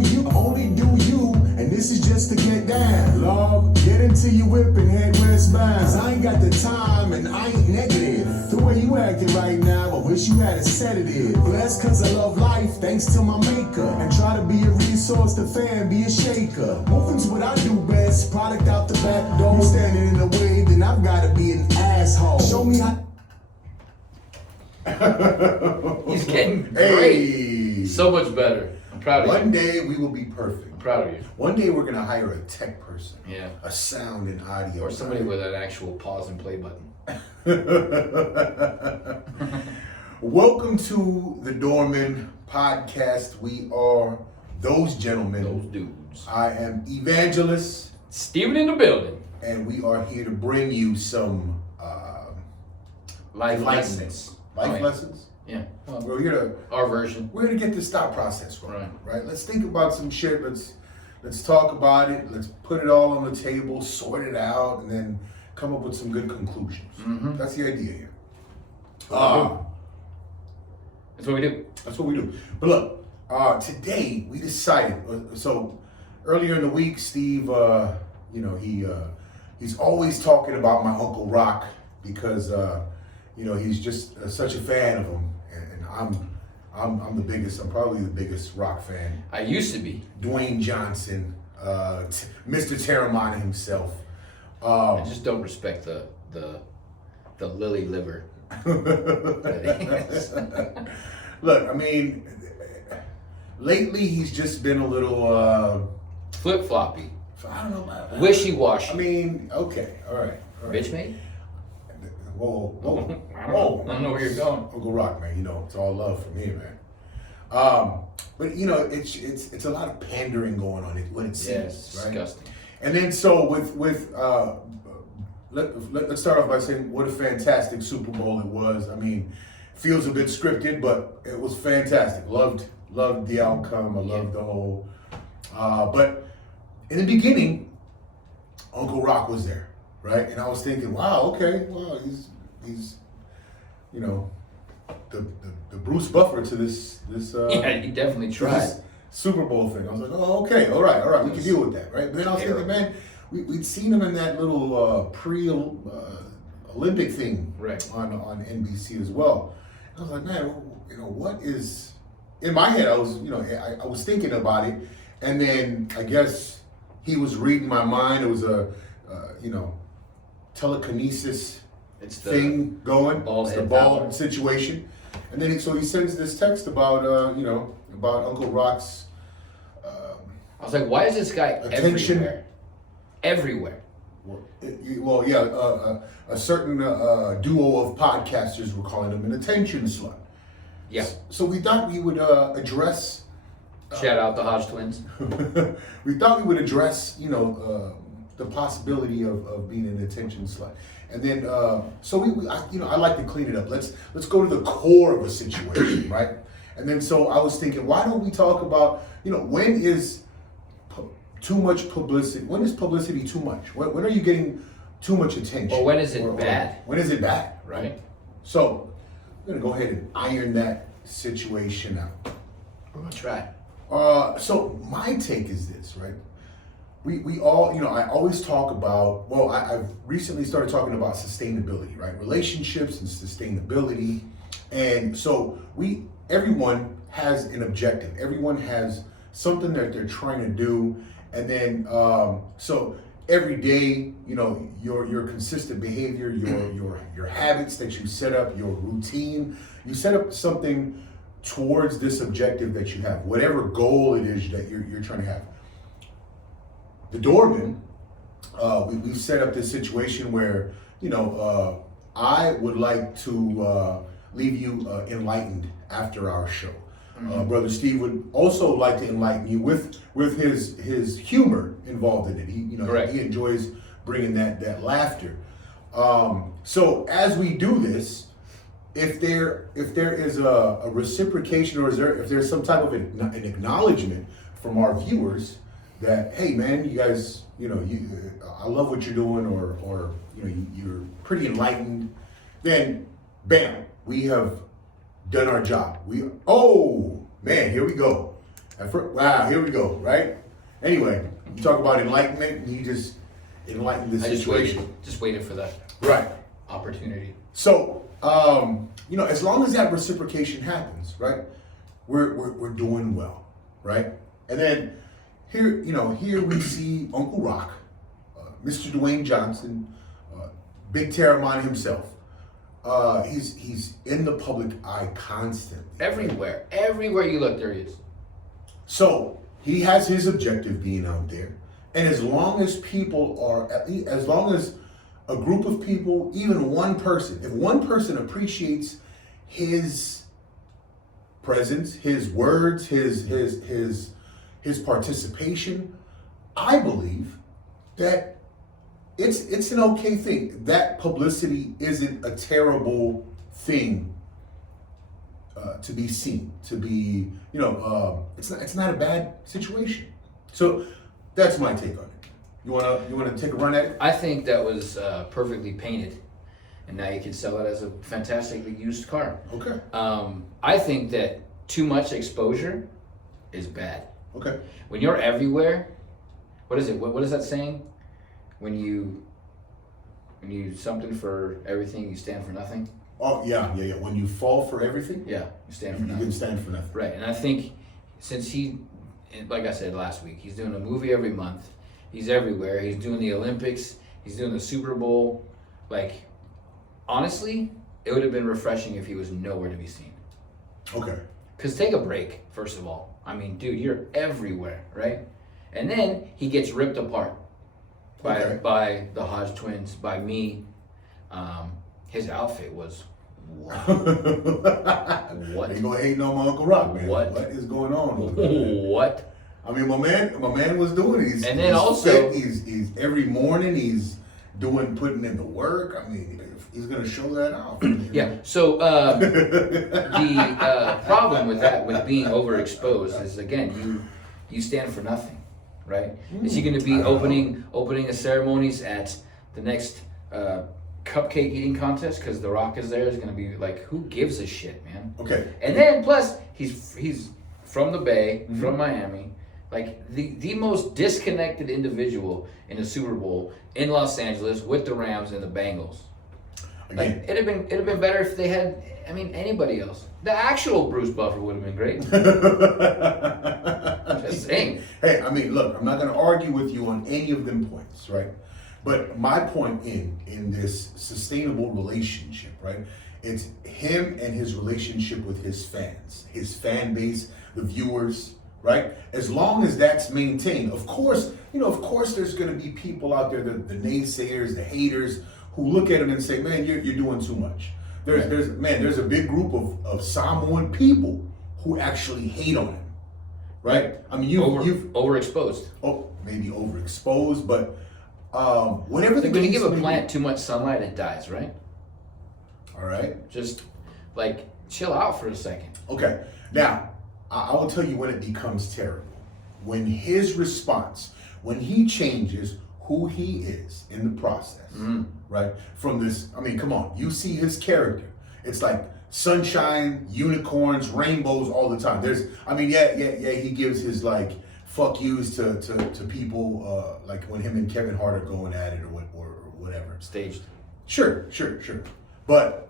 you, only do you, and this is just to get down. Love, get into your whip and head westbound. Cause I ain't got the time and I ain't negative. The way you acting right now, I wish you had a sedative. Blessed cause I love life, thanks to my maker. And try to be a resource to fam, be a shaker. Moving's what I do best, product out the back door. You standing in the way, then I've gotta be an asshole. Show me how. He's getting great. Hey. So much better. I'm proud of you. One day we will be perfect. I'm proud of you. One day we're gonna hire a tech person. Yeah. A sound and audio. Or somebody with an actual pause and play button. Welcome to the Doorman Podcast. We are those gentlemen. Those dudes. I am Evangelist. Steven in the building. And we are here to bring you some Life enlightenment. lessons. Life yeah. lessons. Yeah. Well, We're here to our version. We're gonna get this thought process going, Right. right? Let's think about some shit. Let's talk about it. Let's put it all on the table, sort it out, and then come up with some good conclusions. Mm-hmm. That's the idea here. That's what we do. That's what we do. But look, today we decided. So earlier in the week, Steve, he's always talking about my Uncle Rock because he's just such a fan of him, and I'm the biggest. I'm probably the biggest rock fan. I used to be. Dwayne Johnson, Mr. Terramana himself. I just don't respect the lily liver. Look, I mean, lately he's just been a little flip floppy. I don't know. Wishy washy. I mean, okay, all right. Bitch made? Whoa. I don't know where you're going. Uncle Rock, man. It's all love from here, man. But it's a lot of pandering going on. What it seems, right? Disgusting. And then so let's start off by saying what a fantastic Super Bowl it was. I mean, feels a bit scripted, but it was fantastic. Loved the outcome. I loved the whole. But in the beginning, Uncle Rock was there, right? And I was thinking, wow, he's the Bruce Buffer to this. Yeah, he definitely tried. This Super Bowl thing. I was like, oh, okay, all right, we can deal with that, right? But then I was thinking, man, we'd seen him in that little pre-Olympic thing, right, on NBC as well. I was like, man, what is? In my head, I was, I was thinking about it, and then I guess he was reading my mind. It was a, telekinesis thing going. It's the ball situation, and then so he sends this text about, about Uncle Rock's. I was like, why is this guy attention everywhere? Well, yeah, a certain duo of podcasters were calling him an attention slut. Yeah. So we thought we would address. Shout out the Hodge twins. We thought we would address, the possibility of being an attention slut, and then so I like to clean it up. Let's go to the core of a situation, right? And then so I was thinking, why don't we talk about, when is too much publicity? When is publicity too much? When are you getting too much attention? Or when is it bad? When is it bad? Right. So I'm gonna go ahead and iron that situation out. I'm gonna try. So my take is this, right? We all, I always talk about, I've recently started talking about sustainability, right? Relationships and sustainability. And so everyone has an objective. Everyone has something that they're trying to do. And then, so every day, your consistent behavior, your habits that you set up, your routine, you set up something towards this objective that you have, whatever goal it is that you're trying to have. The Doorman, we've set up this situation where, I would like to leave you enlightened after our show. Mm-hmm. Brother Steve would also like to enlighten you with his humor involved in it. He enjoys bringing that laughter. So as we do this, if there is a reciprocation, or if there's some type of an acknowledgement from our viewers that, hey man, you guys, I love what you're doing, or you're pretty enlightened, then bam, we have done our job. Oh man, here we go. Wow, here we go, right? Anyway, you talk about enlightenment, and he just enlightened the situation. Just waited for that Right. opportunity. So, as long as that reciprocation happens, right, we're doing well, right? And then here we see Uncle Rock, Mr. Dwayne Johnson, Big Terramon himself. He's in the public eye constantly. Everywhere you look, there he is. So he has his objective being out there, and as long as people are, as long as a group of people, even one person, if one person appreciates his presence, his words, his participation, I believe that it's an okay thing. That publicity isn't a terrible thing to be seen, to be, it's not a bad situation. So that's my take on it. You wanna take a run at it? I think that was perfectly painted, and now you can sell it as a fantastically used car. Okay. I think that too much exposure is bad. Okay. When you're everywhere, what is it? What is that saying? When you something for everything, you stand for nothing. Oh yeah. When you fall for everything, Yeah, you stand for you nothing. can stand for nothing. Right, and I think since he, like I said last week, he's doing a movie every month. He's everywhere. He's doing the Olympics. He's doing the Super Bowl. Like, honestly, it would have been refreshing if he was nowhere to be seen. Okay. Because take a break, first of all. I mean, dude, you're everywhere, right? And then he gets ripped apart by the Hodge twins, by me. His outfit was what? What? You gonna hate on my Uncle Rock, man? What is going on? What? I mean, my man was doing it. And then he's also- fit. He's every morning he's putting in the work. I mean, he's gonna show that out. Yeah. So the problem with that, with being overexposed, is again you stand for nothing, right? Is he going to be opening the ceremonies at the next cupcake eating contest because The Rock is there? Is going to be like, who gives a shit, man? Okay. And then plus he's from the Bay, from Miami. Like the most disconnected individual in the Super Bowl in Los Angeles with the Rams and the Bengals. Like Again. it'd have been better if they had, anybody else. The actual Bruce Buffer would have been great. Just saying. Hey, look, I'm not gonna argue with you on any of them points, right? But my point in this sustainable relationship, right? It's him and his relationship with his fans, his fan base, the viewers, right? As long as that's maintained, of course, there's going to be people out there, the naysayers, the haters, who look at him and say, "Man, you're doing too much." There's a big group of Samoan people who actually hate on him, right? I mean, you've overexposed. Oh, maybe overexposed, but whenever Like when you give a plant too much sunlight, it dies, right? All right. Just like chill out for a second. Okay. Now, I will tell you when it becomes terrible. When his response, when he changes who he is in the process, right? From this, come on, you see his character. It's like sunshine, unicorns, rainbows all the time. He gives his like fuck yous to people like when him and Kevin Hart are going at it or whatever. Staged. Sure. But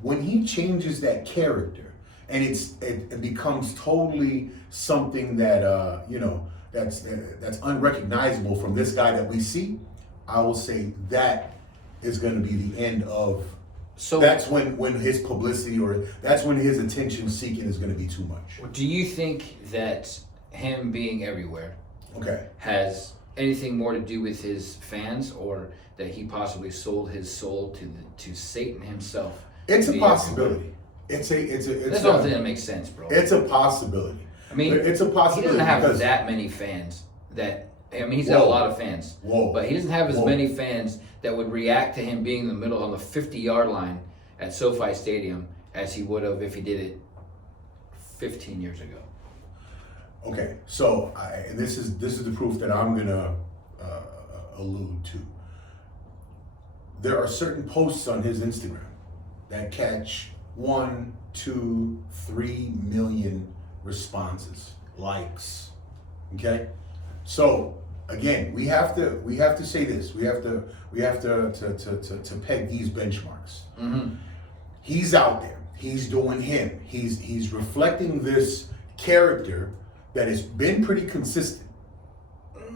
when he changes that character and it becomes totally something that that's unrecognizable from this guy that we see, I will say that is going to be the end of. So that's when his publicity or that's when his attention seeking is going to be too much. Do you think that him being everywhere, okay, has anything more to do with his fans, or that he possibly sold his soul to Satan himself? It's a possibility. It's a. That's the only thing that makes sense, bro. It's a possibility. It's a possibility. He doesn't have that many fans. He's got a lot of fans. But he doesn't have as many fans that would react to him being in the middle on the 50-yard line at SoFi Stadium as he would have if he did it 15 years ago. Okay, so and this is the proof that I'm gonna allude to. There are certain posts on his Instagram that catch 1, 2, 3 million responses, likes. Okay, so again, we have to say this. We have to peg these benchmarks. Mm-hmm. He's out there. He's doing him. He's reflecting this character that has been pretty consistent,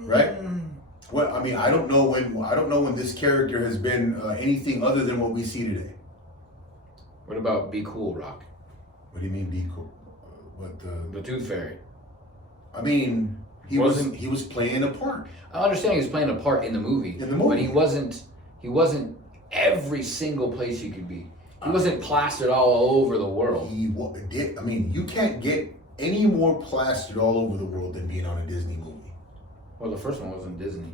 right? Well, I mean, I don't know when this character has been anything other than what we see today. What about Be Cool, Rock? What do you mean, be cool? The Tooth Fairy. I mean, he was playing a part. I understand he was playing a part in the movie. In the movie. But he wasn't every single place you could be. He wasn't plastered all over the world. Did. I mean, you can't get any more plastered all over the world than being on a Disney movie. Well, the first one wasn't Disney.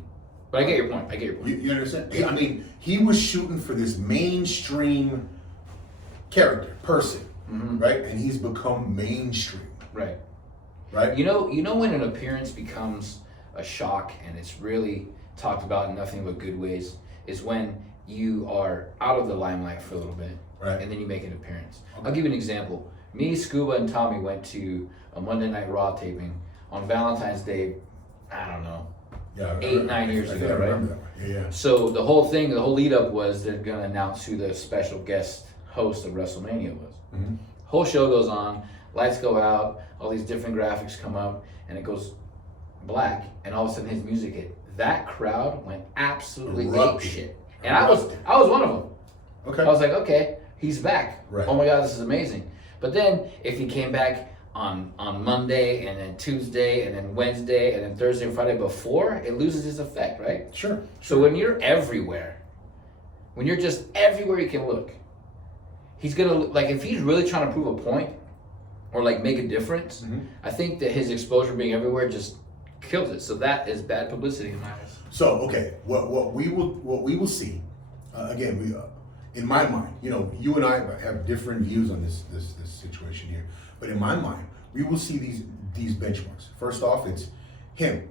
But I get your point. You understand? I mean, he was shooting for this mainstream character, person, right? And he's become mainstream. Right. Right? You know when an appearance becomes a shock and it's really talked about in nothing but good ways is when you are out of the limelight for a little bit, right, and then you make an appearance. Okay. I'll give you an example. Me, Scuba, and Tommy went to a Monday Night Raw taping on Valentine's Day, I don't know, Yeah, 8-9 years ago, right? Yeah. So the whole lead up was they're gonna announce who the special guest host of WrestleMania was. Mm-hmm. Whole show goes on, lights go out, all these different graphics come up, and it goes black, and all of a sudden his music hit. That crowd went absolutely ape shit. And I was one of them. Okay. I was like, okay, he's back. Right. Oh my God, this is amazing. But then if he came back on Monday and then Tuesday and then Wednesday and then Thursday and Friday before, it loses its effect, right? Sure. So when you're everywhere, when you're just everywhere you can look, he's gonna, like, if he's really trying to prove a point or like make a difference, I think that his exposure being everywhere just kills it. So that is bad publicity in my eyes. So okay, what we will see, again, in my mind, you and I have different views on this situation here, but in my mind, we will see these benchmarks. First off, it's him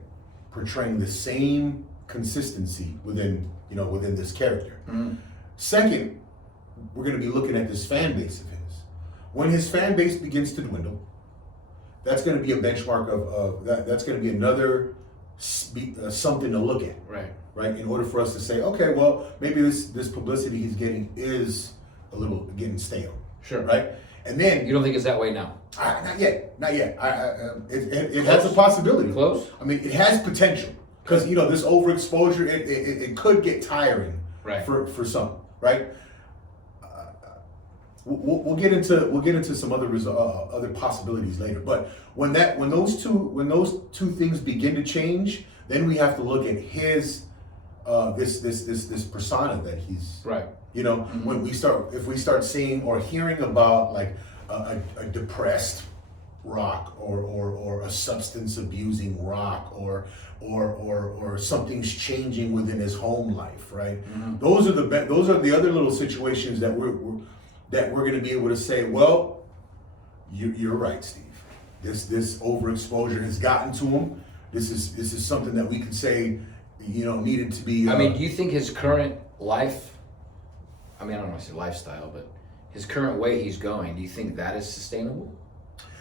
portraying the same consistency within this character. Second, we're going to be looking at this fan base of his. When his fan base begins to dwindle, that's going to be a benchmark of that's going to be another something to look at. Right. In order for us to say, okay, well, maybe this publicity he's getting is a little getting stale. Sure. Right. And then You don't think it's that way now? not yet. It has a possibility. Close? I mean, it has potential because this overexposure it could get tiring. Right. For some. Right. We'll get into some other possibilities later. But when those two things begin to change, then we have to look at his this persona that he's right. When if we start seeing or hearing about like a depressed Rock or a substance abusing Rock or something's changing within his home life, right? Those are the other little situations that we're going to be able to say, well, you're right, Steve. This overexposure has gotten to him. This is something that we could say, needed to be. I mean, do you think his current life? I mean, I don't want to say lifestyle, but his current way he's going. Do you think that is sustainable?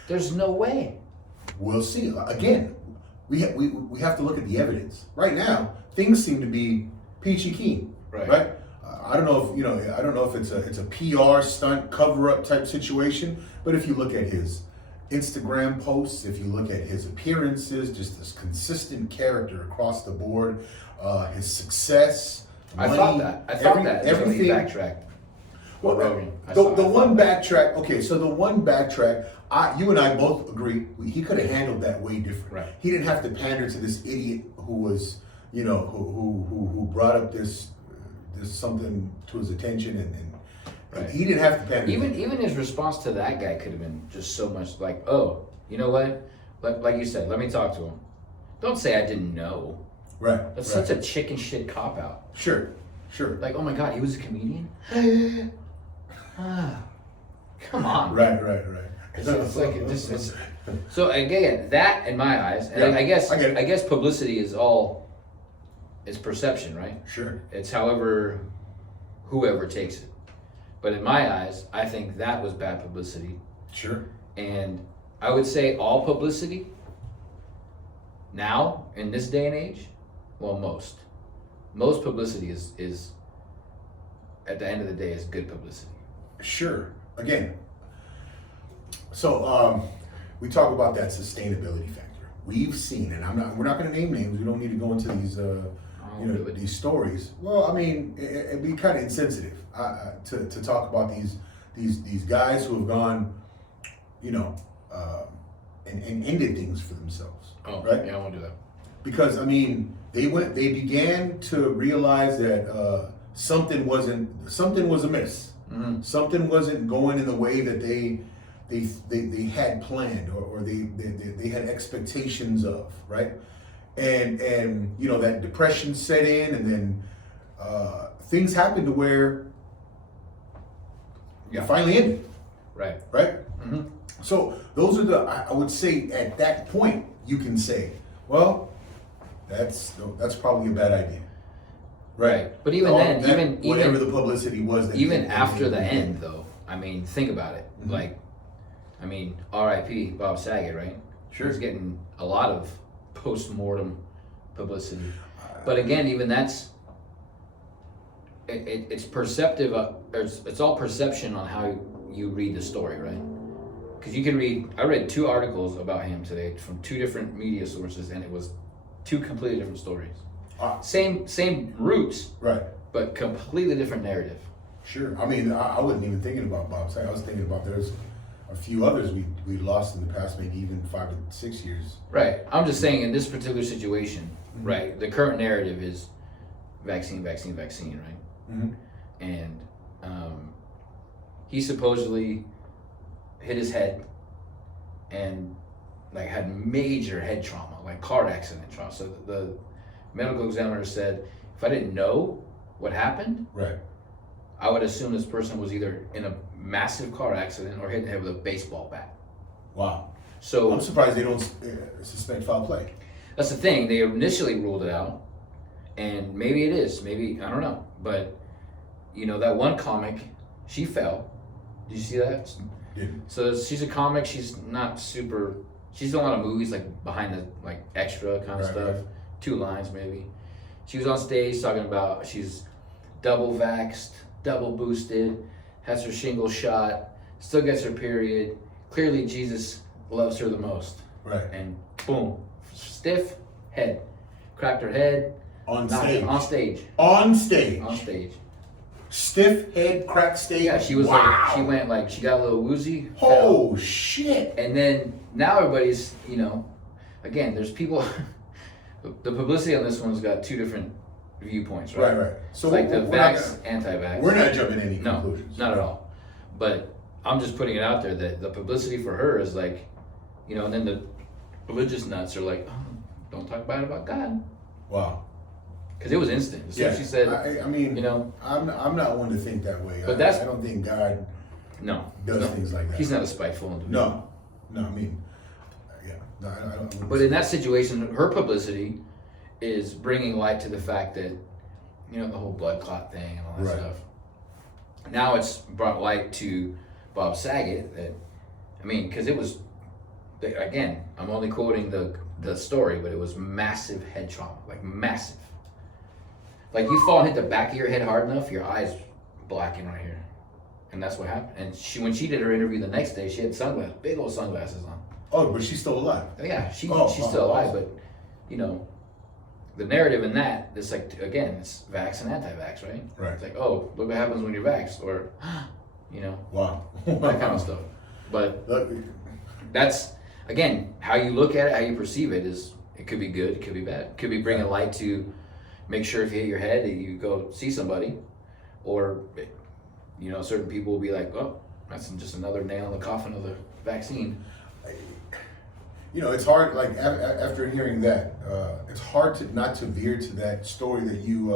There's no way. We'll see. Again, we have to look at the evidence. Right now, things seem to be peachy keen. Right. I don't know if it's a PR stunt, cover up type situation, but if you look at his Instagram posts, if you look at his appearances, just this consistent character across the board, his success, money, I thought that. Everything. He backtracked. Well, the one backtrack. Okay, so the one backtrack. You and I both agree he could have handled that way different. Right. He didn't have to pander to this idiot who was, who brought up this something to his attention, and right. He didn't have to pander. Even his response to that guy could have been just so much like, oh, you know what? Like you said, let me talk to him. Don't say I didn't know. Right. That's such a chicken shit cop out. Sure. Like, oh my God, he was a comedian? Come on. Right. So again, that in my eyes, and Yeah, I guess I get it. I guess publicity is all it's perception, right? Sure. It's whoever takes it. But in my eyes, I think that was bad publicity. Sure. And I would say all publicity now in this day and age, well, most publicity is at the end of the day is good publicity. Sure. Again, so we talk about that sustainability factor. We've seen, and we're not going to name names. We don't need to go into these, these stories. Well, I mean, it'd be kind of insensitive to talk about these guys who have gone, and ended things for themselves. Oh, right? Yeah, I won't do that. Because I mean, they began to realize that something was amiss. Mm-hmm. Something wasn't going in the way that they had planned or they had expectations of, right? And that depression set in, and then things happened to where it finally ended. Right. Mm-hmm. So those are I would say at that point you can say, well, that's probably a bad idea. Right. But even then, whatever the publicity was, even after the end, though, I mean, think about it. Mm-hmm. Like, I mean, R.I.P. Bob Saget, right? Sure. He's getting a lot of post-mortem publicity. But again, even that's, it's perceptive. It's all perception on how you read the story, right? Because you can I read 2 articles about him today from 2 different media sources, and it was 2 completely different stories. Same roots, right? But completely different narrative. Sure. I mean, I wasn't even thinking about Bob Saget. I was thinking about there's a few others we lost in the past, maybe even 5 to 6 years. Right. I'm just saying in this particular situation, Mm-hmm. right? The current narrative is vaccine, right? Mm-hmm. And he supposedly hit his head and like had major head trauma, like car accident trauma. So the medical examiner said, if I didn't know what happened, right, I would assume this person was either in a massive car accident or hit the head with a baseball bat. Wow. So I'm surprised they don't suspect foul play. That's the thing. They initially ruled it out, and maybe it is. Maybe, I don't know. But that one comic, she fell. Did you see that? Yeah. So she's a comic. She's not super. She's done a lot of movies like behind the extra kind of stuff. Right. 2 lines maybe. She was on stage talking about she's double vaxxed, double boosted, has her shingle shot, still gets her period. Clearly Jesus loves her the most. Right. And boom, stiff head, cracked her head. On stage. On stage. Stiff head, cracked stage. Yeah, she was wow. she got a little woozy. Oh fell. shit. And then now everybody's, again, there's people. The publicity on this one's got 2 different viewpoints, right? Right. So the vax, anti-vax. We're not jumping any conclusions. No, not at all. But I'm just putting it out there that the publicity for her is and then the religious nuts are like, oh, don't talk bad about God. Wow. Because it was instant. As soon as she said, I mean, I'm not one to think that way. But I don't think God does things like that. He's not a spiteful individual. No, I mean, I don't. But in that situation, her publicity is bringing light to the fact that, the whole blood clot thing and all that stuff. Now it's brought light to Bob Saget that, because it was, again, I'm only quoting the story, but it was massive head trauma, massive. Like you fall and hit the back of your head hard enough, your eyes blacken right here. And that's what happened. And when she did her interview the next day, she had big old sunglasses on. Oh, but she's still alive. Yeah, she's still alive, but the narrative in that is again, it's vax and anti-vax, right? Right. It's like, oh, look what happens when you're vaxxed, or wow, that kind of stuff. But that's again, how you look at it, how you perceive it is. It could be good, it could be bad, it could be bringing light to make sure if you hit your head that you go see somebody, or certain people will be like, oh, that's just another nail in the coffin of the vaccine. It's hard. Like after hearing that, it's hard not to veer to that story that you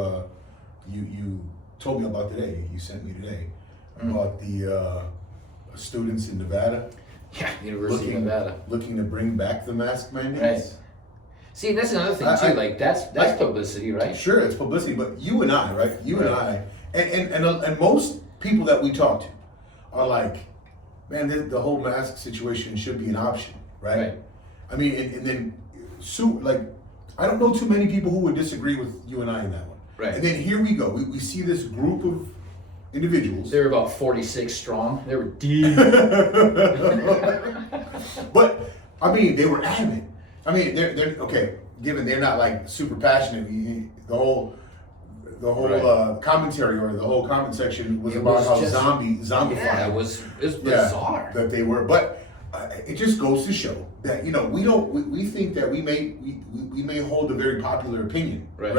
told me about today. You sent me today about the students in Nevada. Yeah, University of Nevada looking to bring back the mask mandates. Right. See, that's another thing too. That's publicity, right? Sure, it's publicity, but you and I, right? You and I, and most people that we talk to are like, man, the whole mask situation should be an option, right? Right. I mean, and then, like, I don't know too many people who would disagree with you and I in that one. Right. And then here we go. We see this group of individuals. They were about 46 strong. They were deep. But I mean, they were adamant. I mean, they're okay. Given they're not like super passionate, the whole Right. commentary or the whole comment section was It about was how just- zombie. Yeah, it was bizarre. that they were. But it just goes to show that we think that we may hold a very popular opinion, Right.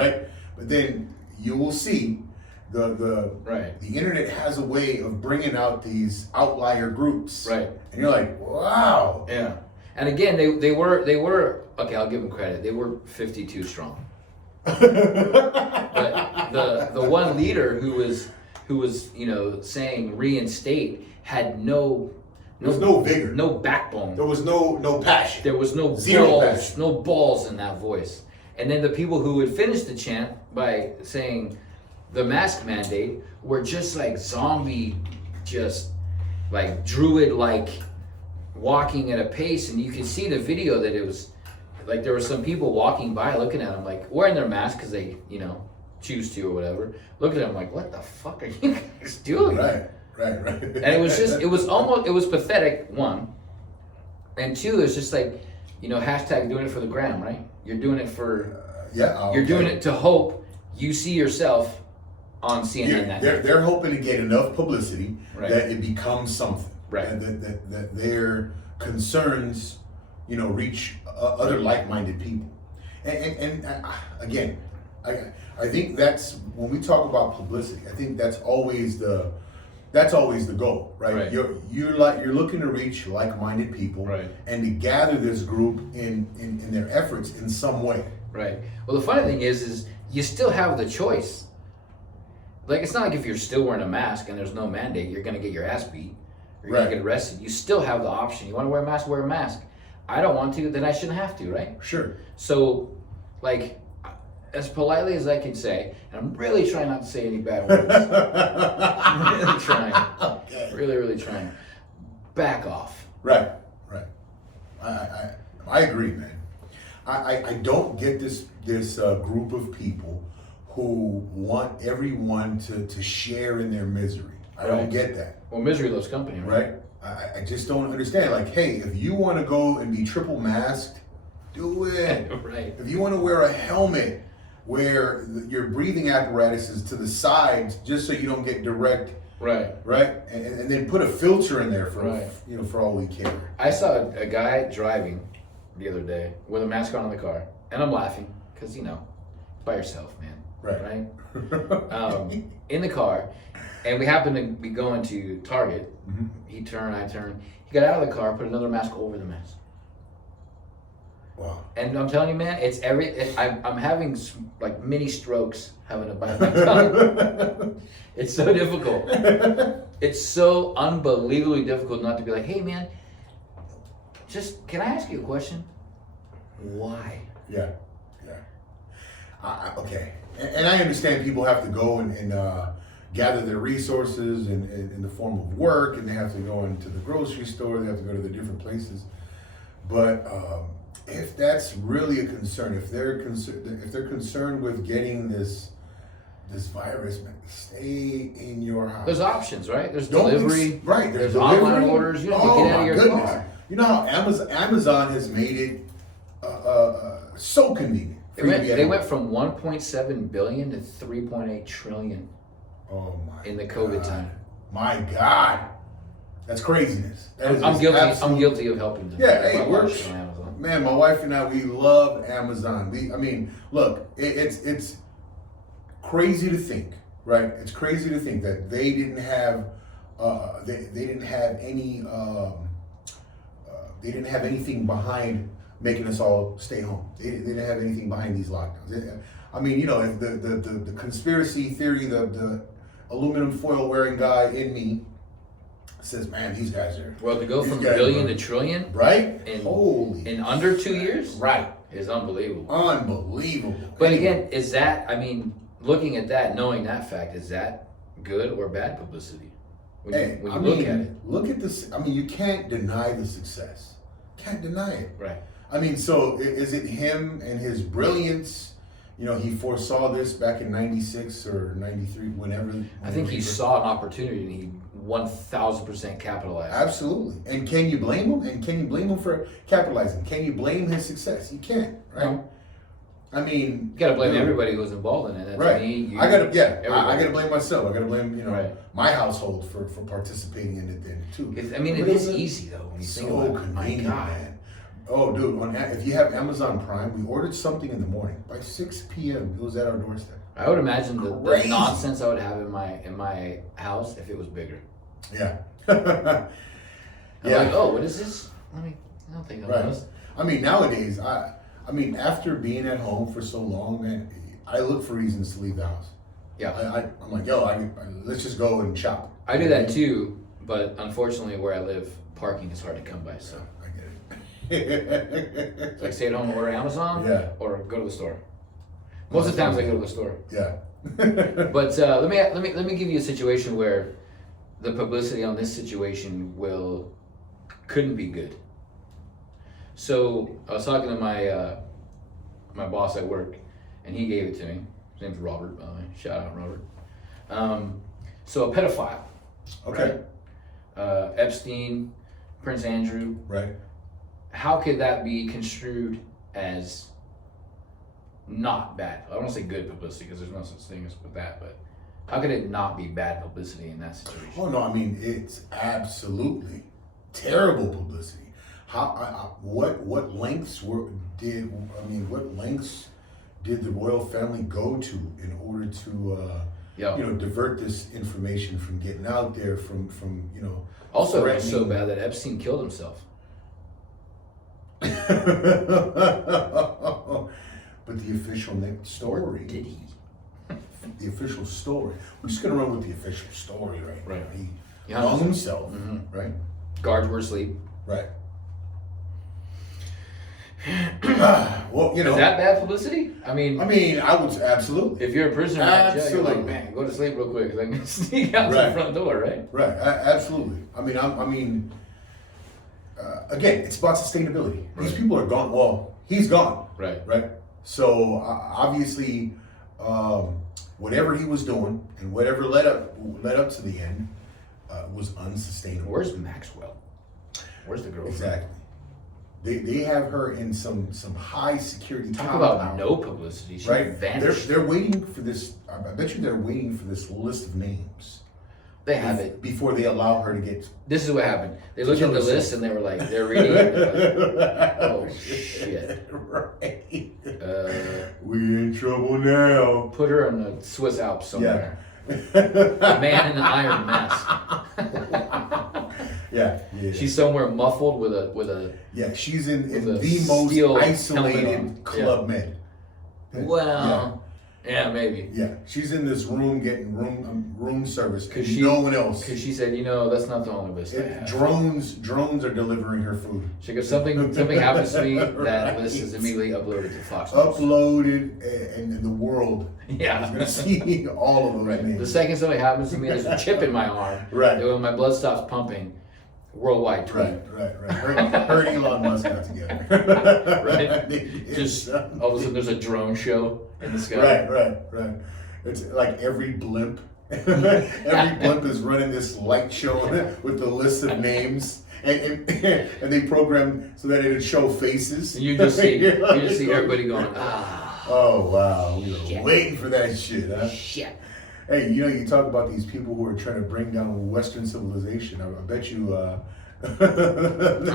But then you will see the Right. the internet has a way of bringing out these outlier groups, Right. And you're like, wow, Yeah. And again, they were okay. I'll give them credit. They were 52 strong. But the one leader who was saying reinstate had no there was no vigor, no backbone. there was no passion. There was no Zero balls, passion. no balls in that voice. And then the people who would finish the chant by saying the mask mandate were just like zombie, just like druid, like walking at a pace. And you could see the video that it was like there were some people walking by looking at them like wearing their mask because they, choose to or whatever. Looking at them like, what the fuck are you guys doing? Right. And it was pathetic, one. And two, it's just like, hashtag doing it for the gram, right? You're doing it for, you're doing it to hope you see yourself on CNN that night. They're hoping to get enough publicity Right. that it becomes something. Right. That their concerns, reach other like-minded people. And again, I think that's when we talk about publicity. I think that's always the goal, right? Right. You're looking to reach like-minded people, Right. and to gather this group in their efforts in some way. Right. Well, the funny thing is you still have the choice. Like, it's not like if you're still wearing a mask and there's no mandate, you're going to get your ass beat. Or you're going to get arrested. You still have the option. You want to wear a mask, wear a mask. I don't want to, then I shouldn't have to, right? Sure. So, like, as politely as I can say, and I'm really trying not to say any bad words. I'm really trying. Okay. Really trying. Back off. Right. I agree, man. I don't get this group of people who want everyone to share in their misery. I don't get that. Well, misery loves company, right? Right? I just don't understand. Like, hey, if you want to go and be triple masked, do it. Right. If you want to wear a helmet where your breathing apparatus is to the sides just so you don't get direct, Right. and then put a filter in there for Right. for all we care. I saw a guy driving the other day with a mask on in the car, and I'm laughing because by yourself, man. Right. In the car, and we happened to be going to Target. Mhm. He turned, I turned. He got out of the car, put another mask over the mask. Wow. And I'm telling you, man, I'm having like mini strokes having to bite my tongue. It's so difficult. It's so unbelievably difficult not to be like, hey, man, can I ask you a question? Why? Yeah. Okay. And I understand people have to go and gather their resources in the form of work, and they have to go into the grocery store, they have to go to the different places. But if that's really a concern, if they're concerned with getting this virus, man, stay in your house. There's options, right? There's Don't delivery. Right. There's delivery. online orders. You don't have to get out of your car. You know how Amazon has made it so convenient. for you to be at They home. went from 1.7 billion to 3.8 trillion Oh my! in the COVID God. time. My God, that's craziness. That is I'm just guilty. absolute- I'm guilty of helping them. Yeah, hey, I we're watch it on Amazon. man. My wife and I, we love Amazon. Look, it's crazy to think, right? It's crazy to think that they didn't have they didn't have any they didn't have anything behind making us all stay home. They didn't have anything behind these lockdowns. I mean, the conspiracy theory, the aluminum foil wearing guy in me says, man, these guys are Well, to go these from guys billion are- to trillion right? in in under 2 years, Right. is unbelievable. Unbelievable. But Anyway, again, is that? I mean, looking at that, knowing that fact, is that good or bad publicity? when Hey, you look at it. Look at this. I mean, you can't deny the success. Can't deny it. Right. I mean, so is it him and his brilliance? You know, he foresaw this back in '96 or '93, whenever. I think he saw an opportunity and he 1,000% capitalized. Absolutely. And can you blame him? And can you blame him for capitalizing? Can you blame his success? You can't, right? No. I mean, You gotta blame everybody who was involved in it. That's right. me, you, I gotta everybody. blame myself. I gotta blame Right. my household for participating in it then too. I mean, it But is it's easy though when you think so about it. My convenient, God. man. Oh, dude! If you have Amazon Prime, we ordered something in the morning. By 6 p.m., it was at our doorstep. I would imagine the Crazy. nonsense I would have in my house if it was bigger. Yeah. I'm like, oh, what is this? I don't think I know Right. this. I mean, nowadays, I mean, after being at home for so long, man, I look for reasons to leave the house. Yeah. I'm like, let's just go and shop. I do that too, but unfortunately where I live, parking is hard to come by, so. I get it. It's like stay at home and order Amazon Yeah. or go to the store. Most of the times I go to the store. Yeah. But let me give you a situation where the publicity on this situation couldn't be good. So I was talking to my my boss at work, and he gave it to me. His name's Robert, by the way. Shout out, Robert. So a pedophile. Okay. Right? Epstein, Prince Andrew. Right. How could that be construed as not bad? I don't want to say good publicity because there's no such thing as with that, but how could it not be bad publicity in that situation? Oh no, I mean it's absolutely terrible publicity. What lengths did the royal family go to in order to divert this information from getting out there, from Also, it was so threatening- bad that Epstein killed himself. But the official story. Did he? The official story. We're just gonna run with the official story, right? Right. He hung himself, Mhm. right? Guards were asleep. Right. Well, Is that bad publicity? I mean, I would absolutely. if you're a prisoner in that jail, you're like, Absolutely. man, go to sleep real quick because I can sneak out Right. the front door, right? Right, absolutely. Again, it's about sustainability. These Right. people are gone. Well, he's gone. Right. Right. So obviously, whatever he was doing and whatever led up to the end was unsustainable. Where's Maxwell? Where's the girlfriend? Exactly. They have her in some high security. Talk compound. about no publicity. She Right. vanished. They're waiting for this. I bet you they're waiting for this list of names. They have it. Before they allow her to get. This is what happened. They looked at kill the herself. list and they were like, they're reading it. They're like, oh shit. Right. Uh, We in trouble now. put her in the Swiss Alps somewhere. Yeah. The man in the iron mask. Yeah. She's somewhere muffled with a. Yeah, she's in With the a most steel helmet isolated on. Club Med. Well, yeah, maybe. Yeah, she's in this room getting room service because She- no one else. Because she said, that's not the only list I have. Drones are delivering her food. She goes, something happens to me, that list is immediately uploaded to Fox News. Uploaded, and the world is Yeah. going to see all of those Right. names. The second something happens to me, there's a chip in my arm. Right. That when my blood stops pumping, worldwide tweet. Right. Her and Elon Musk got together. Right. It's, Just all of a sudden, there's a drone show in the sky. Right. It's like every blimp. Every blimp is running this light show with the list of names, and they program so that it'd show faces. And you just see everybody going, ah, Oh wow, we were Shit. waiting for that shit, huh? shit. Hey, you talk about these people who are trying to bring down Western civilization. I bet you. I'm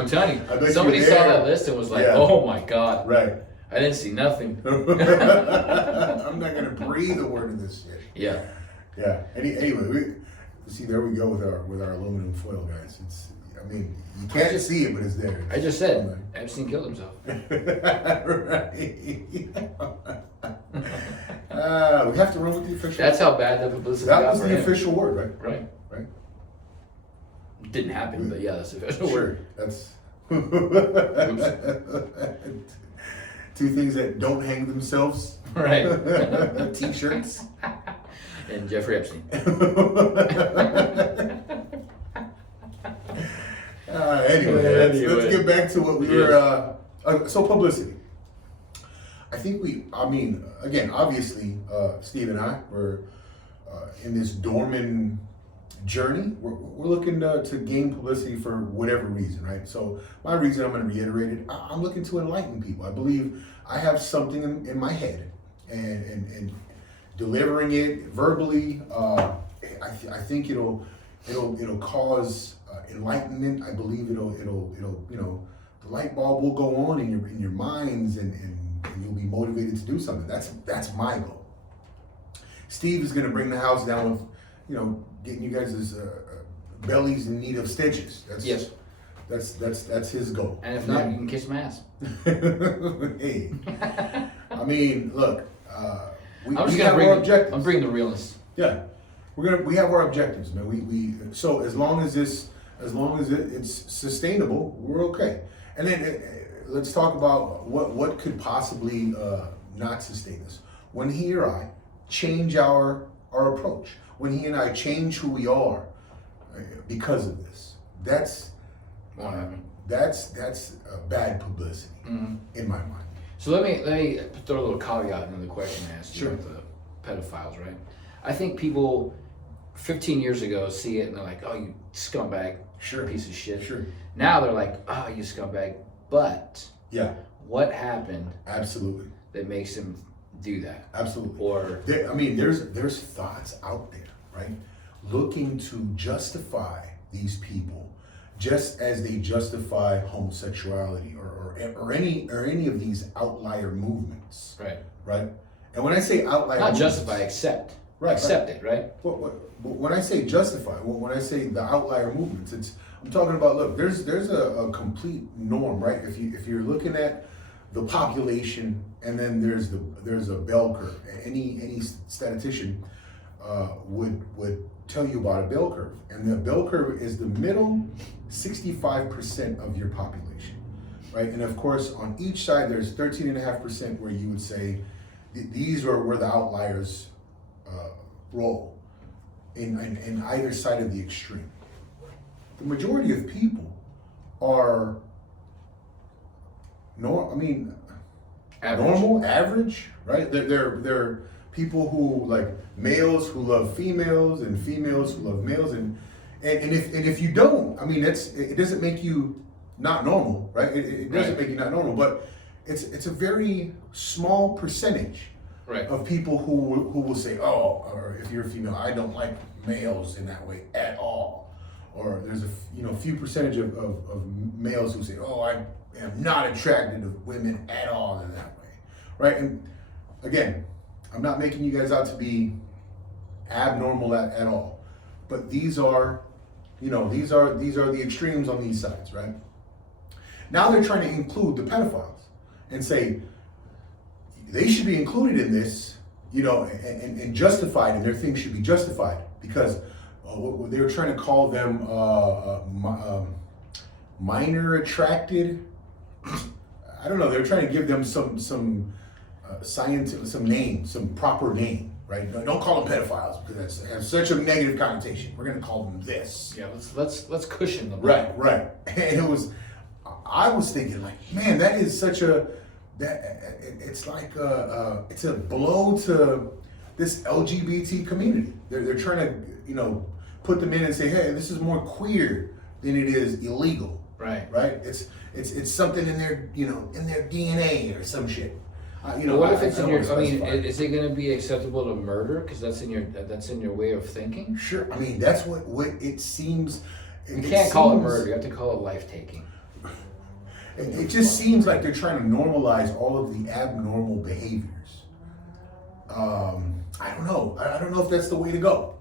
telling I you, bet somebody you saw there. that list and was like, Yeah. oh my God, Right. I didn't see nothing. I'm not gonna breathe a word of this shit. Yeah. Yeah. Anyway, there we go with our aluminum foil, guys. You can't see it, but it's there. I just said, Epstein killed himself. Right. We have to run with the official. That's how bad the publicity That got was for the him. official word, right? Right. Right. Didn't happen, but yeah, that's the official Sure. word. That's two things that don't hang themselves. Right. T-shirts. And Jeffrey Epstein. Anyway, let's get back to what we were. So publicity. I mean, again, obviously, Steve and I were in this dormant journey. We're looking to gain publicity for whatever reason, right? So my reason, I'm going to reiterate it. I'm looking to enlighten people. I believe I have something in my head, and delivering it verbally, I think it'll cause enlightenment. I believe it'll the light bulb will go on in your minds, and you'll be motivated to do something. That's my goal. Steve is going to bring the house down with, getting you guys' bellies in need of stitches. Yes. That's his goal. And if not, you can kiss my ass. Hey, I mean, look, we I'm have our objectives. I'm bringing the realness. Yeah, we have our objectives, man. So as long as it's sustainable, we're okay. And then let's talk about what could possibly not sustain us. When he or I change our approach, when he and I change who we are because of this, that's bad publicity in my mind. So let me throw a little caveat into the question I asked you about the pedophiles, right? I think people 15 years ago see it and they're like, oh, you scumbag, piece of shit. Sure. Now they're like, oh, you scumbag. But what happened? Absolutely. That makes him do that? Absolutely. Or there's thoughts out there, right, looking to justify these people, just as they justify homosexuality or any of these outlier movements. Right. And when I say outlier, not justify, accept. Right. Accept it. Right. When I say justify, when I say the outlier movements, I'm talking about, look, there's a complete norm, right? If you're looking at the population, and then there's a bell curve. Any statistician would tell you about a bell curve, and the bell curve is the middle 65% of your population, right? And of course, on each side, there's 13.5% where you would say these are where the outliers roll in either side of the extreme. The majority of people are normal, average, right? They're people who, like, males who love females and females who love males, and if you don't, it doesn't make you not normal, right? It doesn't make you not normal, but it's a very small percentage of people who will say, oh, or if you're a female, I don't like males in that way at all. Or there's a few percentage of males who say, oh, I am not attracted to women at all in that way, right? And again, I'm not making you guys out to be abnormal at all, but these are the extremes on these sides, right? Now they're trying to include the pedophiles and say they should be included in this, and justified, and their things should be justified because they were trying to call them minor attracted. I don't know. They're trying to give them some scientific, some proper name, right? Don't call them pedophiles because that has such a negative connotation. We're going to call them this. Yeah, let's cushion them. Right. And I was thinking, like, man, that is such it's like it's a blow to this LGBT community. They're trying to put them in and say, hey, this is more queer than it is illegal. Right. It's something in their in their DNA or some shit. What if it's in your? Is it going to be acceptable to murder because that's in your way of thinking? Sure. That's what it seems. You can't call it murder. You have to call it life taking. It just seems like they're trying to normalize all of the abnormal behaviors. I don't know. I don't know if that's the way to go.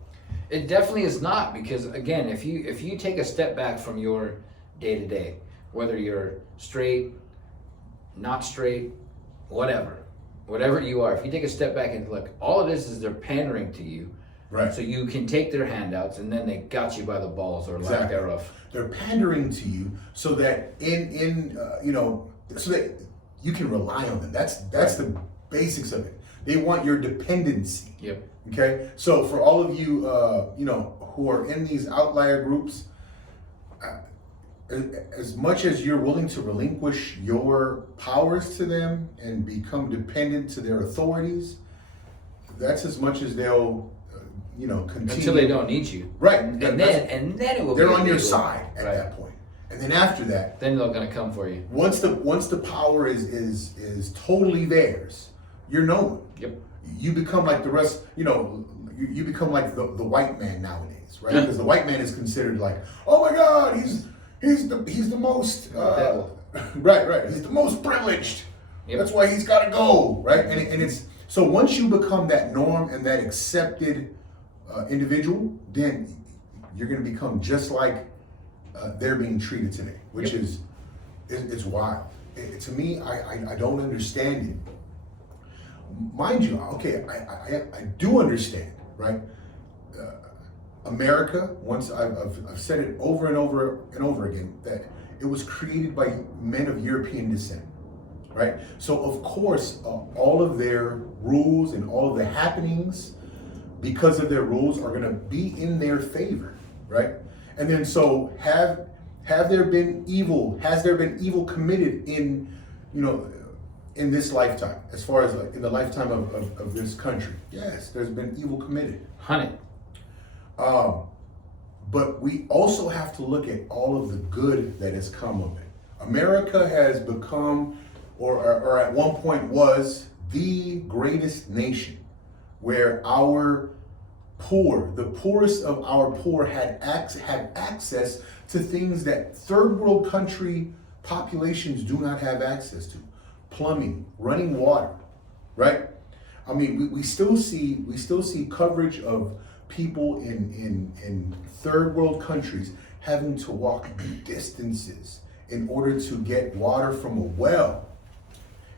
It definitely is not, because again, if you take a step back from your day to day, whether you're straight, not straight, whatever you are, if you take a step back and look, all it is they're pandering to you, right? So you can take their handouts, and then they got you by the balls or lack thereof. They're pandering to you so that so that you can rely on them. That's the basics of it. They want your dependency. Yep. Okay. So for all of you, who are in these outlier groups, as much as you're willing to relinquish your powers to them and become dependent to their authorities, that's as much as they'll, continue. Until they don't need you. Right. And then it will they're be on your illegal. side at that point. And then after that, then they're gonna come for you. once the power is totally theirs, you're no one. Yep. You become like the rest, you become like the white man nowadays, right? Because the white man is considered like, oh my God, he's the most right. He's the most privileged. Yep. That's why he's got to go, right? And it's so once you become that norm and that accepted individual, then you're going to become just like they're being treated today, which is it's wild. To me, I don't understand it. Mind you, okay, I do understand, right? America, once I've said it over and over and over again, that it was created by men of European descent, right? So of course, all of their rules and all of the happenings, because of their rules, are going to be in their favor, right? And then so have there been evil? Has there been evil committed in in this lifetime, as far as like in the lifetime of this country? Yes, there's been evil committed. 100. But we also have to look at all of the good that has come of it. America has become, or at one point was, the greatest nation, where our poor, the poorest of our poor, had access to things that third world country populations do not have access to. Plumbing, running water, right? I mean, we still see coverage of people in third world countries having to walk distances in order to get water from a well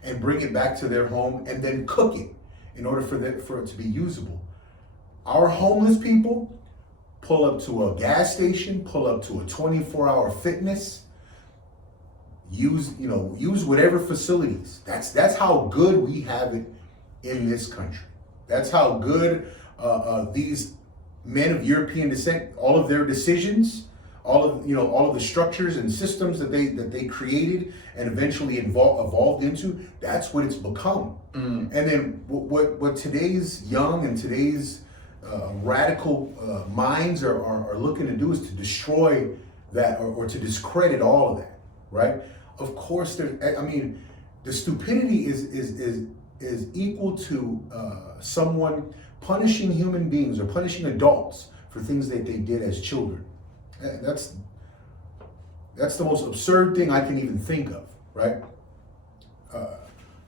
and bring it back to their home and then cook it in order for it to be usable. Our homeless people pull up to a gas station, pull up to a 24-hour fitness, use whatever facilities. That's how good we have it in this country. That's how good these men of European descent, all of their decisions, all of the structures and systems that they created and eventually evolved into, that's what it's become. And then what today's young and today's radical minds are looking to do is to destroy that or to discredit all of that, right? Of course, the stupidity is equal to someone punishing human beings or punishing adults for things that they did as children. That's the most absurd thing I can even think of, right?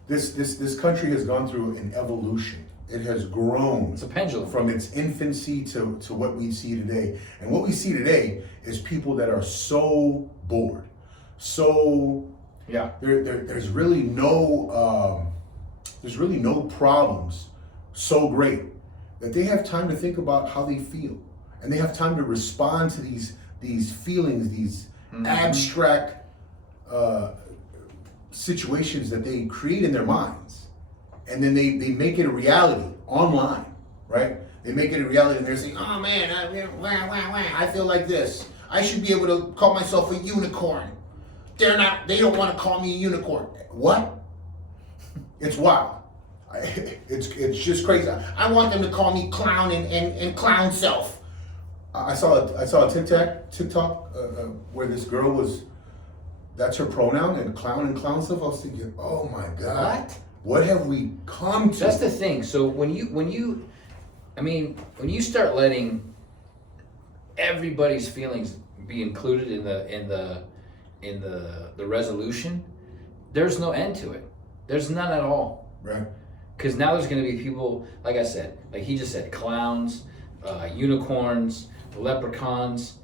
This country has gone through an evolution. It has grown. It's a pendulum. From its infancy to what we see today. And what we see today is people that are so bored. So there's really no problems so great that they have time to think about how they feel, and they have time to respond to these feelings, these abstract situations that they create in their minds, and then they make it a reality online, right? They make it a reality, and they're saying, "Oh man, I feel like this. I should be able to call myself a unicorn. They don't want to call me a unicorn." What? It's wild. It's just crazy. I want them to call me clown and clown self. I saw a TikTok where this girl that's her pronoun, and clown self. I was thinking, oh my God, what have we come to? That's the thing. So when you start letting everybody's feelings be included in the resolution, there's no end to it. There's none at all. Right. Because now there's going to be people, like I said, like he just said, clowns, unicorns, leprechauns.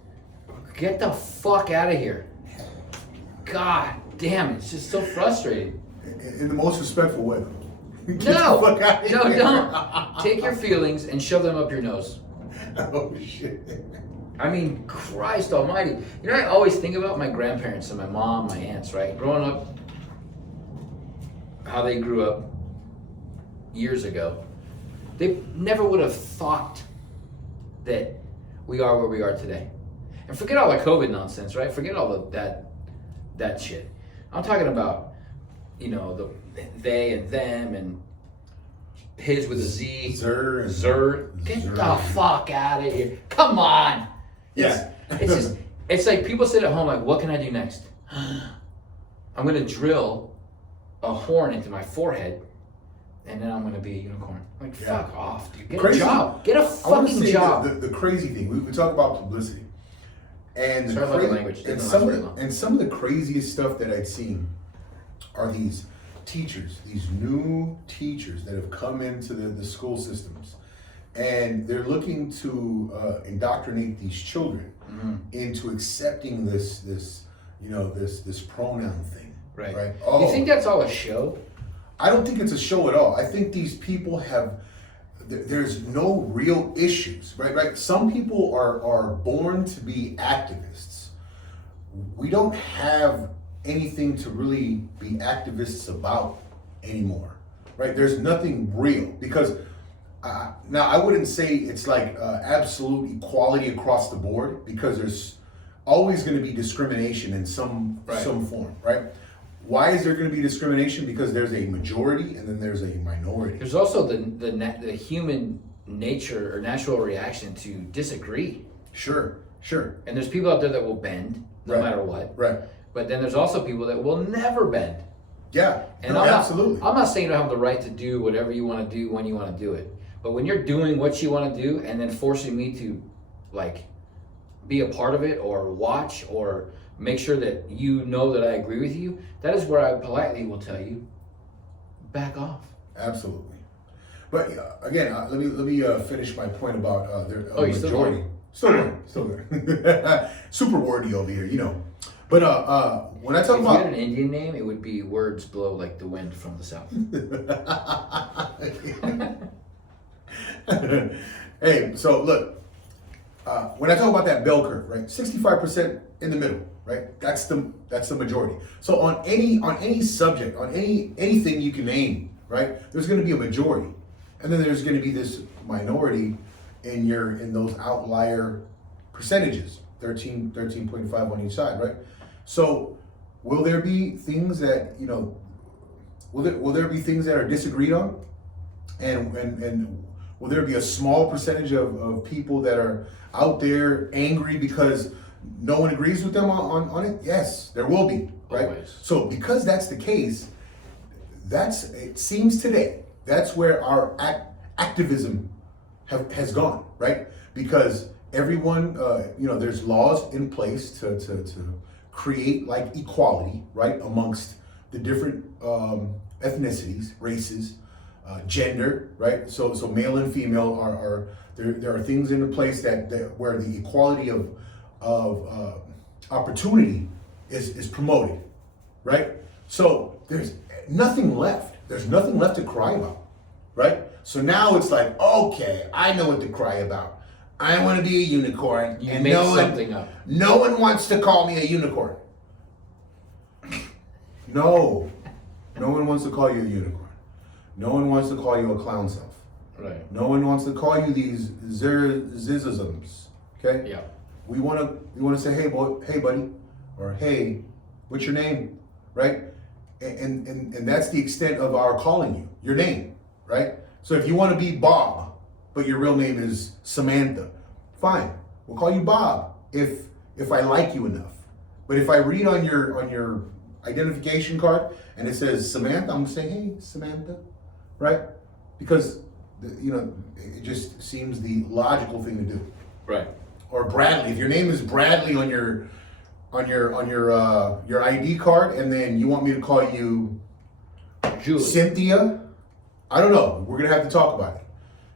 Get the fuck out of here. God damn, it's just so frustrating. In the most respectful way. Get No, the fuck out of no, here. don't. Take your feelings and shove them up your nose. Oh shit. I mean, Christ almighty. You know, I always think about my grandparents and my mom, my aunts, right? Growing up, how they grew up years ago. They never would have thought that we are where we are today. And forget all the COVID nonsense, right? Forget all that shit. I'm talking about, the they and them and his with a Z. Zer. Get the fuck out of here. Come on. Yeah. It's like people sit at home like, what can I do next? I'm gonna drill a horn into my forehead, and then I'm gonna be a unicorn. Like, fuck off, dude. Get a job. Get a fucking job. The crazy thing, we talk about publicity, and Sorry about the language. and some of the craziest stuff that I'd seen are these teachers, these new teachers that have come into the school systems, and they're looking to indoctrinate these children into accepting this pronoun thing. Right. Oh, you think that's all a show? I don't think it's a show at all. I think these people there's no real issues, right? Some people are born to be activists. We don't have anything to really be activists about anymore, right? There's nothing real, because now I wouldn't say it's like absolute equality across the board, because there's always going to be discrimination in some form, right? Why is there going to be discrimination? Because there's a majority and then there's a minority. There's also the human nature or natural reaction to disagree. Sure. And there's people out there that will bend no matter what. Right. But then there's also people that will never bend. Yeah. And absolutely. I'm not saying you don't have the right to do whatever you want to do when you want to do it. But when you're doing what you want to do and then forcing me to, like, be a part of it or watch or make sure that you know that I agree with you, that is where I politely will tell you, back off. Absolutely. But again, let me finish my point about the majority. Still there. Super wordy over here, But when I talk if about, you had an Indian name, it would be words blow like the wind from the south. Hey, so look, when I talk about that bell curve, right, 65% in the middle, right? That's the majority. So on any subject, on anything you can name, right, there's going to be a majority, and then there's going to be this minority in those outlier percentages, 13.5 on each side, right? So will there be things that will there be things that are disagreed on, and will there be a small percentage of people that are out there angry because no one agrees with them on it? Yes, there will be, right? Always. So because that's the case, it seems today, that's where our activism has gone, right? Because everyone, there's laws in place to create like equality, right, amongst the different ethnicities, races, gender, right? So male and female are there are things in place that where the equality of opportunity is promoted, right? So there's nothing left. There's nothing left to cry about, right? So now it's like, okay, I know what to cry about. I want to be a unicorn. You make something up. No one wants to call me a unicorn. No one wants to call you a unicorn. No one wants to call you a clown self. Right. No one wants to call you these zizisms. Okay? Yeah. We want to say, hey buddy, or hey, what's your name? Right? And that's the extent of our calling you. Your name, right? So if you want to be Bob, but your real name is Samantha, fine. We'll call you Bob if I like you enough. But if I read on your identification card and it says Samantha, I'm gonna say, hey, Samantha, right? Because it just seems the logical thing to do. Right. Or Bradley. If your name is Bradley on your ID card, and then you want me to call you Julie. Cynthia, I don't know. We're gonna have to talk about it.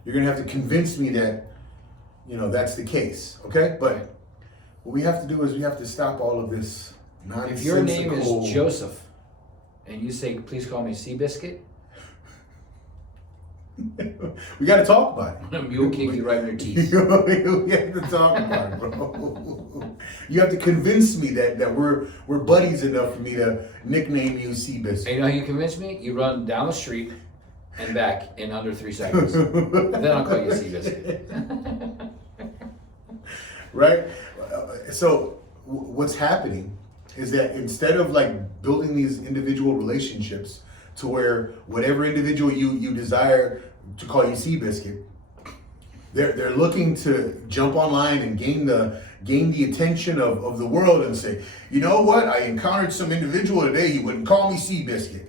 You're gonna have to convince me that that's the case. Okay? But what we have to do is we have to stop all of this nonsensical. If your name is Joseph, and you say, please call me Seabiscuit, we got to talk about it. a mule kick you right in your teeth. We have to talk about it, bro. You have to convince me that we're buddies enough for me to nickname you Seabiscuit. And you know how you convince me? You run down the street and back in under 3 seconds. And then I'll call you Seabiscuit. Right? So what's happening is that instead of like building these individual relationships to where whatever individual you desire to call you Seabiscuit, they're looking to jump online and gain the attention of the world and say, you know what, I encountered some individual today, he wouldn't call me Seabiscuit.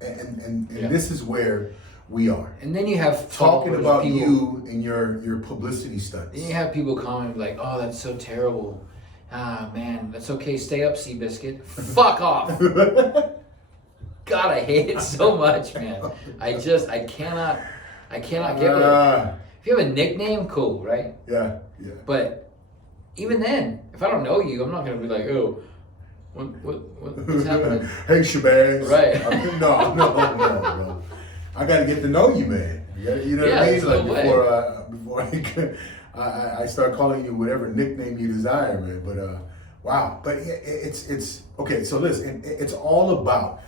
And this is where we are. And then you have Talking about people, you and your publicity stunts. Then you have people commenting like, "Oh, that's so terrible. Ah, man, that's okay. Stay up, Seabiscuit. Fuck off." God, I hate it so much, man. I cannot get with it. If you have a nickname, cool, right? Yeah. But even then, if I don't know you, I'm not gonna be like, "Oh, what's happening?" Hey, Shabazz. Right. No. I got to get to know you, man. You know what I mean? Like before I start calling you whatever nickname you desire, man. But wow. But it's okay. So listen, it's all about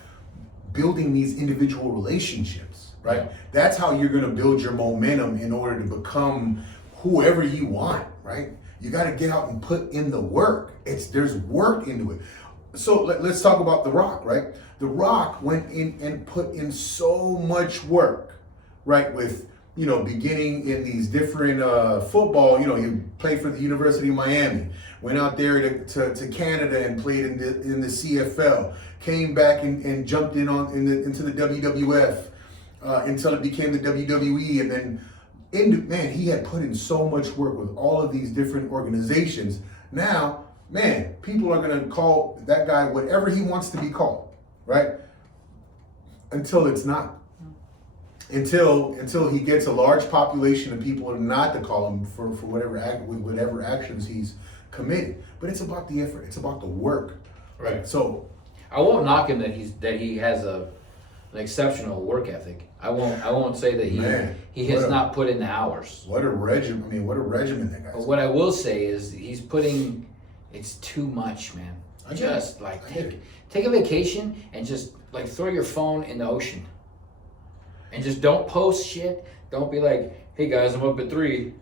building these individual relationships, right? Yeah. That's how you're gonna build your momentum in order to become whoever you want, right? You got to get out and put in the work. There's work into it. So let's talk about The Rock, right? The Rock went in and put in so much work, right? With, beginning in these different football, he played for the University of Miami, went out there to Canada and played in the CFL, came back and jumped into the WWF until it became the WWE. And then, he had put in so much work with all of these different organizations. Now, man, people are going to call that guy whatever he wants to be called, right? Until it's not. Until he gets a large population of people not to call him for whatever actions he's committed. But it's about the effort. It's about the work. Right. So I won't knock him that he has an exceptional work ethic. I won't say that he has not put in the hours. What a regimen. I mean, what a regimen that guy's. But what I will say is he's putting. It's too much, man. Just like take a vacation and just like throw your phone in the ocean. And just don't post shit. Don't be like, "Hey guys, I'm up at 3.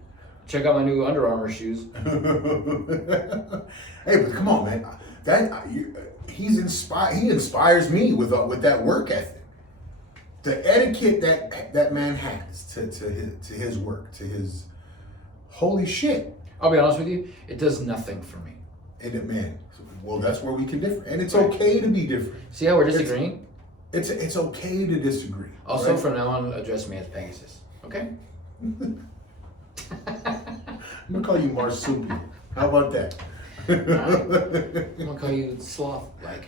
Check out my new Under Armour shoes." Hey, but come on, man. He's inspired. He inspires me with that work ethic, the etiquette that man has to his work, to his holy shit. I'll be honest with you, it does nothing for me. And man, well, that's where we can differ, and it's okay to be different. See how we're disagreeing? It's okay to disagree. Also, right? from now on, address me as Pegasus. Okay? I'm gonna call you Marsupial. How about that? I'm gonna call you Sloth. Like.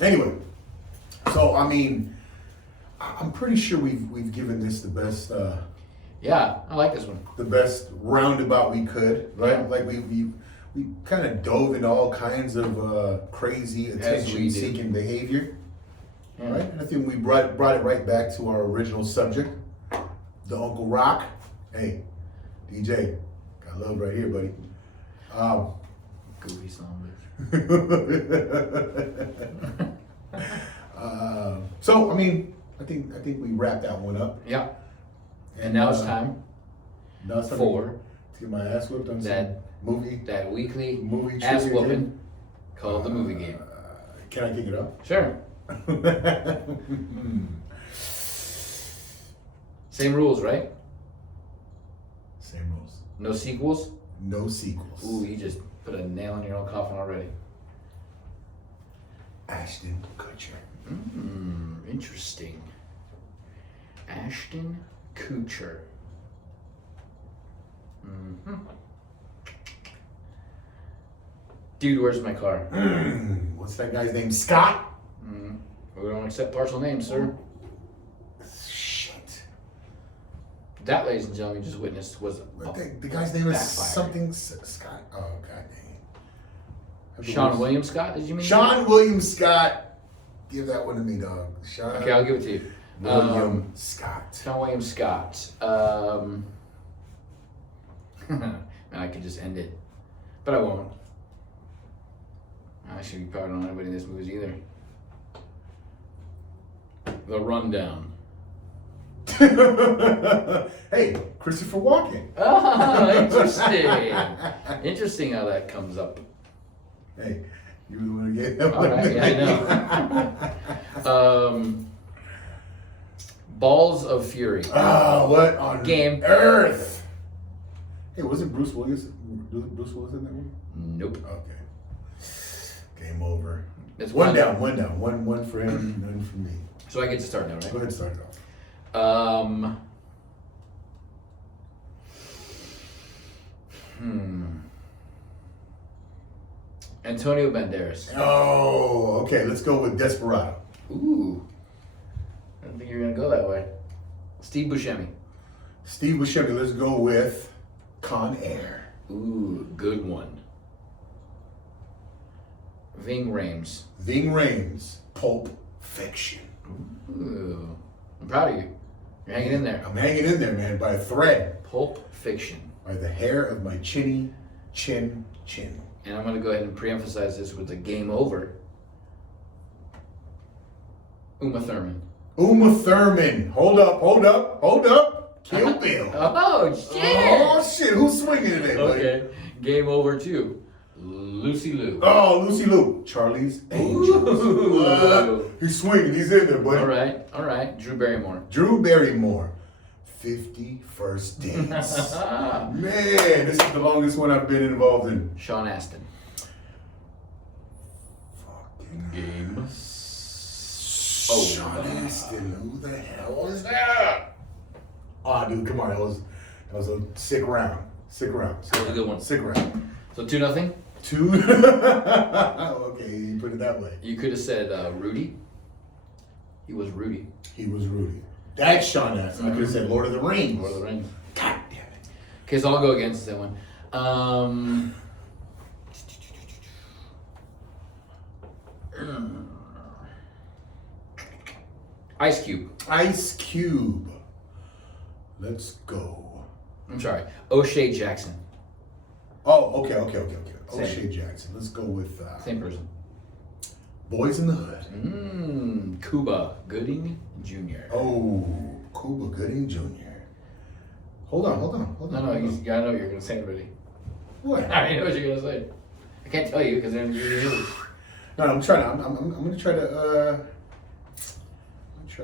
Anyway, so I mean, I'm pretty sure we've given this the best. Yeah, I like this one. The best roundabout we could, right? Yeah. Like we kind of dove into all kinds of crazy attention-seeking behavior, Yeah. right? And I think we brought it right back to our original subject, the Uncle Rock. Hey, DJ, got love right here, buddy. Goofy son So I mean, I think we wrapped that one up. Yeah. And now it's time Now it's time for to get my ass whipped on that movie weekly movie ass trivia whooping game. called the movie game. Can I kick it off? Sure. Same rules, right? Same rules. No sequels? No sequels. Ooh, you just put a nail in your own coffin already. Ashton Kutcher. Interesting. Ashton Kutcher. Dude, where's my car? What's that guy's name? Scott? We don't accept partial names, sir. Shit. That, ladies and gentlemen, you just witnessed was The guy's name is backfire. something Scott. Oh, god dang. Sean William Scott. Did you mean? Sean William Scott. Give that one to me, dog. Sean Okay, I'll give it to you. William Scott. Sean William Scott. Man, I could just end it, but I won't. Actually, you probably don't know anybody in this movie either. The Rundown. Hey, Christopher Walken. Oh, interesting. Interesting how that comes up. Hey, you want to get him? All right, yeah, I know. Balls of Fury. What on Game. earth? Hey, wasn't Bruce Willis in that one? Nope. Okay. Game over. It's One down. One for him, none for me. So I get to start now, right? Go ahead, start it off. Antonio Banderas. Oh, okay. Let's go with Desperado. Ooh. I didn't think you were gonna go that way. Steve Buscemi. Steve Buscemi. Let's go with Con Air. Ooh, good one. Ving Rhames. Ving Rhames. Pulp Fiction. Ooh. I'm proud of you. You're hanging in there. I'm hanging in there, man, by a thread. Pulp Fiction. By the hair of my chin. And I'm gonna go ahead and pre-emphasize this with the game over. Uma Thurman. Uma Thurman. Hold up. Kill Bill. Oh shit! Oh shit! Who's swinging today, buddy? Okay. Game over too. Lucy Liu. Oh, Lucy Liu. Charlie's Angels. Ooh. He's swinging. He's in there, buddy. All right. Drew Barrymore. Drew Barrymore. 51st Dates. Man, this is the longest one I've been involved in. Sean Astin. Fucking Game. Oh, Sean Astin. Who the hell was that? Oh, dude, come on. That was a sick round. That was a good one. Sick round. So 2-0. 2. Okay, you put it that way. You could have said Rudy. He was Rudy. He was Rudy. That's Sean Astin. I could have said Lord of the Rings. Lord of the Rings. God damn it. Okay, so I'll go against that one. Ice Cube. Ice Cube. Let's go. I'm sorry. O'Shea Jackson. Oh, okay. Same. O'Shea Jackson. Let's go with Same person. Boys in the Hood. Cuba Gooding Jr. Oh, Cuba Gooding Jr. Hold on. No, I know what you're going to say already. What? I know what you're going to say. I can't tell you because then you're new. No, I'm going to try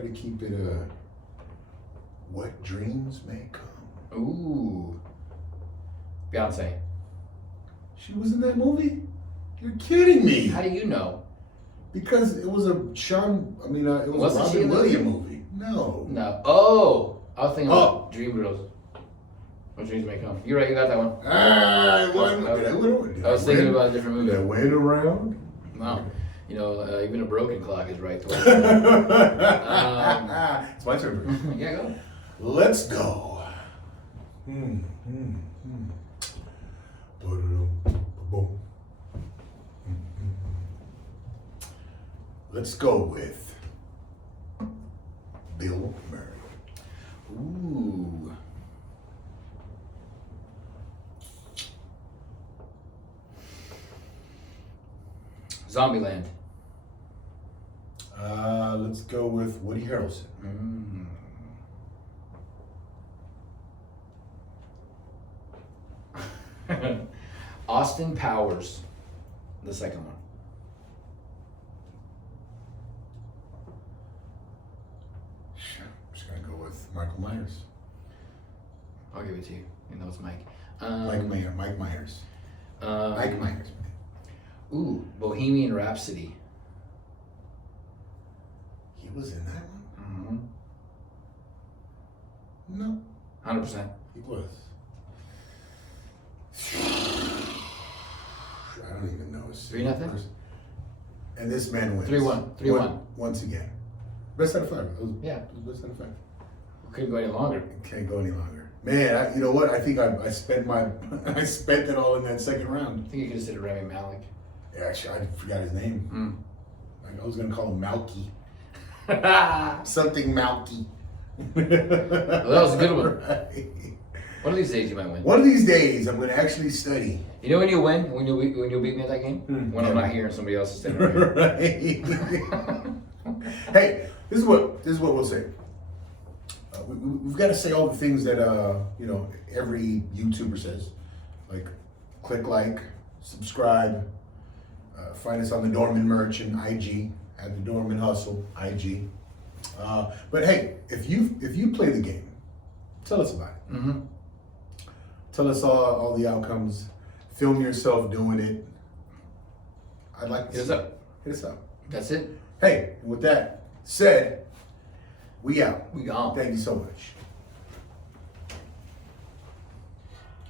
to keep it what dreams may come. Ooh. Beyonce. She was in that movie? You're kidding me. How do you know? Because it was a Wasn't she Robin in the Williams movie. No. No. Oh. I was thinking about Dream Girls. What dreams may come. You're right, you got that one. I was thinking about a different movie. Did I win around? Wow. You know, even a broken clock is right twice. It's my turn. Yeah, go. Let's go. Let's go with Bill Murray. Ooh. Zombieland. Let's go with Woody Harrelson. Austin Powers. The second one. I'm just gonna go with Michael Myers. I'll give it to you. You know it's Mike. Mike Myers. Mike Myers. Ooh, Bohemian Rhapsody. He was in that one? Mm-hmm. No. 100%. He was. I don't even know. 3-0? And this man wins. 3-1. 3-1. Once again. Best out of 5. Yeah. It was best out of 5. Couldn't go any longer. Can't go any longer. Man, you know what? I think I spent I spent it all in that second round. I think you could have said Rami Malek. Yeah, actually, I forgot his name. I was gonna call him Malky. Something Malky. Well, that was a good one. Right. One of these days you might win. One of these days, I'm gonna actually study. You know when you win? When you beat me at that game? When I'm not here and somebody else is standing right here. Right. Hey, this is what we'll say. we've got to say all the things that you know, every YouTuber says, like click like, subscribe, find us on the Dorman Merch and IG at the Dorman Hustle IG. But hey, if you play the game, tell us about it. Mm-hmm. Tell us all the outcomes. Film yourself doing it. I'd like to Hit us up. Hit us up. That's it. Hey, with that said, we out. We gone. Thank you so much.